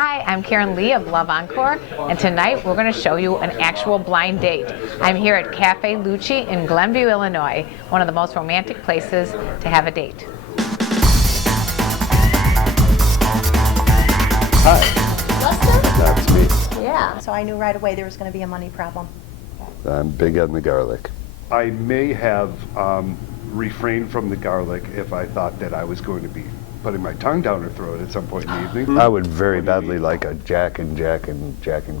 Hi, I'm KarenLee of LoveEncore, and tonight we're going to show you an actual blind date. I'm here at Cafe Lucci in Glenview, Illinois, one of the most romantic places to have a date. Hi. Justin? That's me. Yeah. So I knew right away there was going to be a money problem. I'm big on the garlic. I may have refrained from the garlic if I thought that I was going to be putting my tongue down her throat at some point in the evening. I would very badly like a Jack and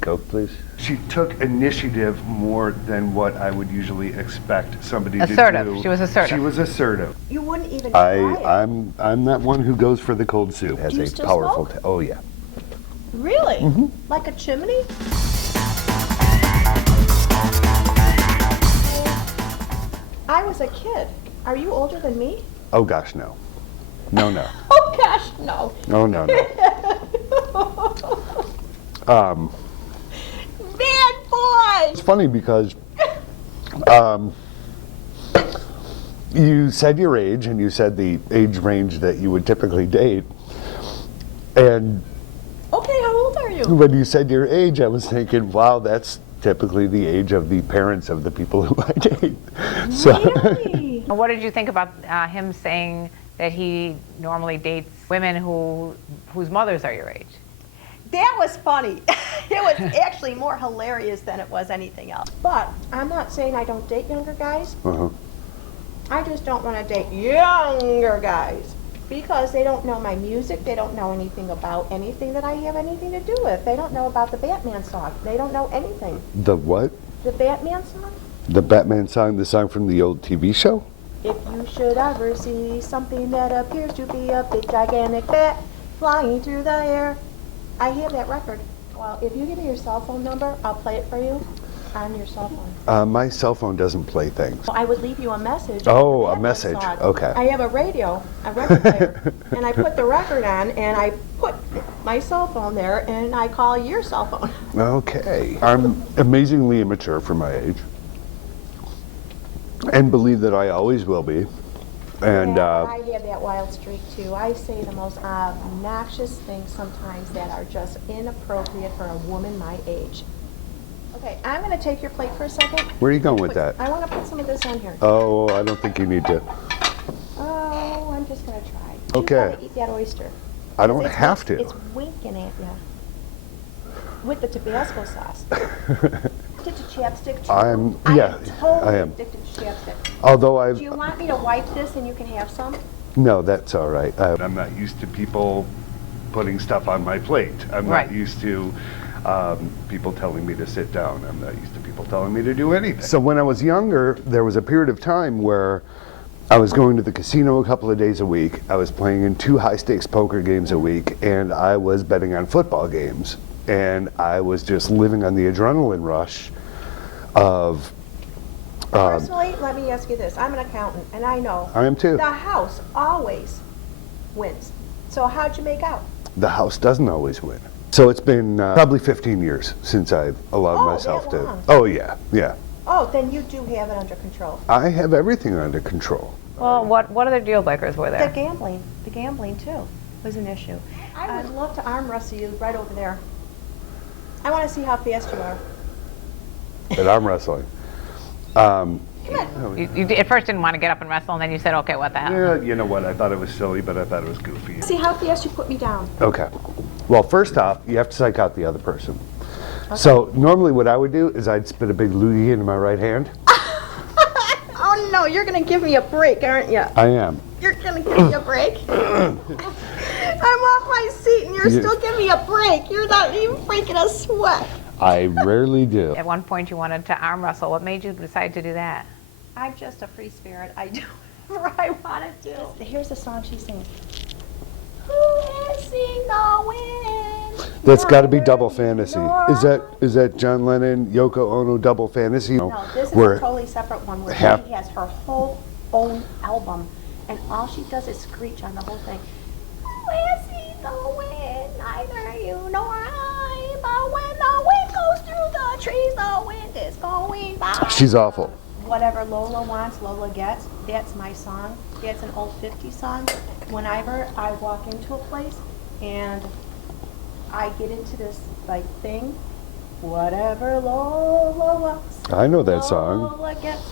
Coke, please. She took initiative more than what I would usually expect somebody to do. Assertive. She was assertive. She was assertive. You wouldn't even try it. I'm that one who goes for the cold soup. Has Do you a still powerful smoke? oh yeah. Really? Mm-hmm. Like a chimney? I was a kid. Are you older than me? Oh gosh, no. No. Oh gosh, no. Oh no. Bad boy! It's funny because you said your age and you said the age range that you would typically date. And Okay, how old are you? when you said your age, I was thinking, wow, that's typically the age of the parents of the people who I date. Really? What did you think about him saying that he normally dates women whose mothers are your age? That was funny. It was actually more hilarious than it was anything else. But I'm not saying I don't date younger guys. Uh-huh. I just don't want to date younger guys because they don't know my music. They don't know anything about anything that I have anything to do with. They don't know about the Batman song. They don't know anything. The what? The Batman song? The Batman song, the song from the old TV show? If you should ever see something that appears to be a big gigantic bat flying through the air. I have that record. Well, if you give me your cell phone number, I'll play it for you on your cell phone. My cell phone doesn't play things. I would leave you a message. Oh, with the a Batman message. song. Okay. I have a radio, a record player, and I put the record on, and I put my cell phone there, and I call your cell phone. Okay. I'm amazingly immature for my age. And believe that I always will be. And Yeah, I have that wild streak too. I say the most obnoxious things sometimes that are just inappropriate for a woman my age. Okay, I'm going to take your plate for a second. where are you going with that? I want to put some of this on here. Oh, I don't think you need to. Oh, I'm just going to try. Okay. You gotta eat that oyster. I don't It's have to. It's winking at you. With the Tabasco sauce. Addicted to chapstick too? yeah, I'm totally I am. addicted to chapstick. Although Do you want me to wipe this and you can have some? no, that's all right. I'm not used to people putting stuff on my plate. I'm Right. not used to people telling me to sit down. I'm not used to people telling me to do anything. So when I was younger, there was a period of time where I was going to the casino a couple of days a week. I was playing in 2 high-stakes poker games a week, and I was betting on football games. And I was just living on the adrenaline rush of... Personally, let me ask you this. I'm an accountant, and I know I am too. the house always wins. So how'd you make out? The house doesn't always win. So it's been probably 15 years since I've allowed Oh, myself that to... long. Oh, yeah. Oh, then you do have it under control. I have everything under control. Well, what other deal breakers were The there? gambling too was an issue. I would love to arm wrestle you right over there. I want to see how fast you are. But I'm wrestling. Come on. You at first didn't want to get up and wrestle, and then you said, okay, what the hell? Yeah, you know what? I thought it was silly, but I thought it was goofy. See how fast you put me down. Okay. Well, first off, you have to psych out the other person. So normally what I would do is I'd spit a big loogie into my right hand. Oh no, you're going to give me a break, aren't you? I am. You're going to give me a break? I'm off my seat and you're still giving me a break. You're not even breaking a sweat. I rarely do. At one point you wanted to arm wrestle. What made you decide to do that? I'm just a free spirit. I do whatever I want to do. Here's the song she sings. Who has seen the wind? That's got to be Double Fantasy. Is that John Lennon, Yoko Ono Double Fantasy? No, this is Where a totally separate one where half- she has her whole own album, and all she does is screech on the whole thing. Who has seen the wind? Neither you nor I. But when the wind goes through the trees, the wind is going by. She's awful. Whatever Lola wants, Lola gets. That's my song. That's an old 50s song. Whenever I walk into a place and I get into this like thing, whatever Lola wants. I know that song. Lola gets.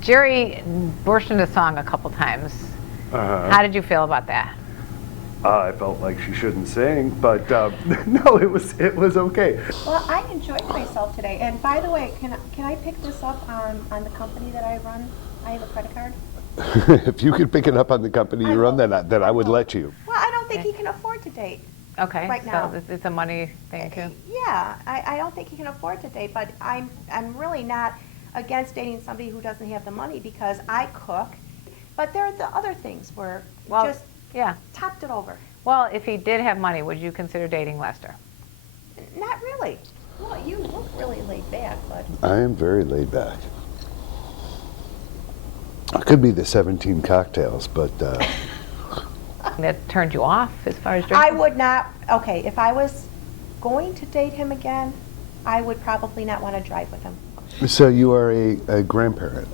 Jerry burst into song a couple times. How did you feel about that? I felt like she shouldn't sing, but no, it was okay. Well, I enjoyed myself today. And by the way, can I pick this up on the company that I run? I have a credit card. If you could pick it up on the company you run, then I would let you. Well, I don't think he can afford to date. Okay, Right so now. it's a money thing too. Yeah, I don't think he can afford to date, but I'm really not against dating somebody who doesn't have the money because I cook. But there are the other things where Well, just yeah. topped it over. Well, if he did have money, would you consider dating Lester? Not really. Well, you look really laid back, but I am very laid back. It could be the 17 cocktails, but That turned you off as far as I drinking? would not. Okay, if I was going to date him again, I would probably not want to drive with him. so you are a grandparent.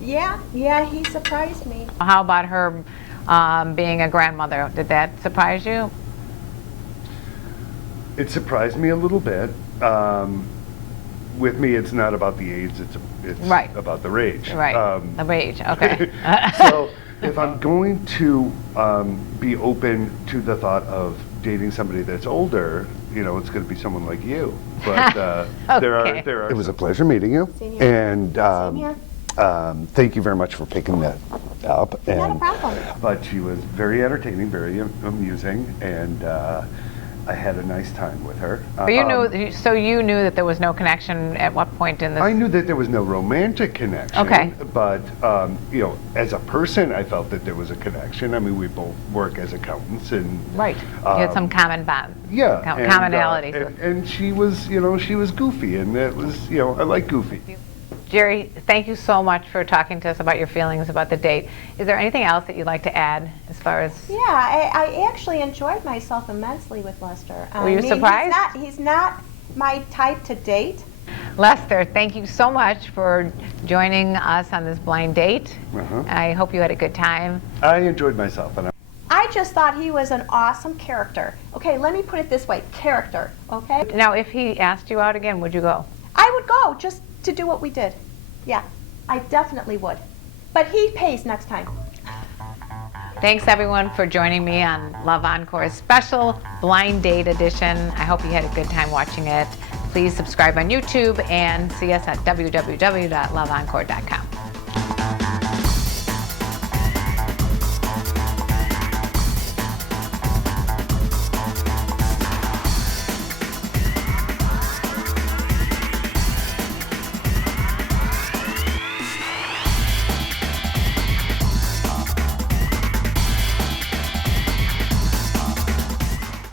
Yeah, he surprised me. How about her being a grandmother? Did that surprise you? It surprised me a little bit. With me, it's not about the age, it's Right. about the rage. Right, the rage, okay. So if I'm going to be open to the thought of dating somebody that's older, it's going to be someone like you. But Okay. there are It was a pleasure meeting you. Same here. And Same here. thank you very much for picking that up. Not a And problem. But she was very entertaining, very amusing, and I had a nice time with her. But you knew that there was no connection at what point in this? I knew that there was no romantic connection. Okay. But, as a person, I felt that there was a connection. I mean, we both work as accountants and. Right, you had some common bond. Yeah. Commonality. And she was, she was goofy, and that was, I like goofy. Jerry, thank you so much for talking to us about your feelings about the date. Is there anything else that you'd like to add as far as? Yeah, I actually enjoyed myself immensely with Lester. Were you surprised? He's not my type to date. Lester, thank you so much for joining us on this blind date. I hope you had a good time. I enjoyed myself, and I just thought he was an awesome character. Okay, let me put it this way, character, okay? Now, if he asked you out again, would you go? I would go just to do what we did. Yeah, I definitely would. But he pays next time. Thanks everyone for joining me on LoveEncore's special blind date edition. I hope you had a good time watching it. Please subscribe on YouTube and see us at www.loveencore.com.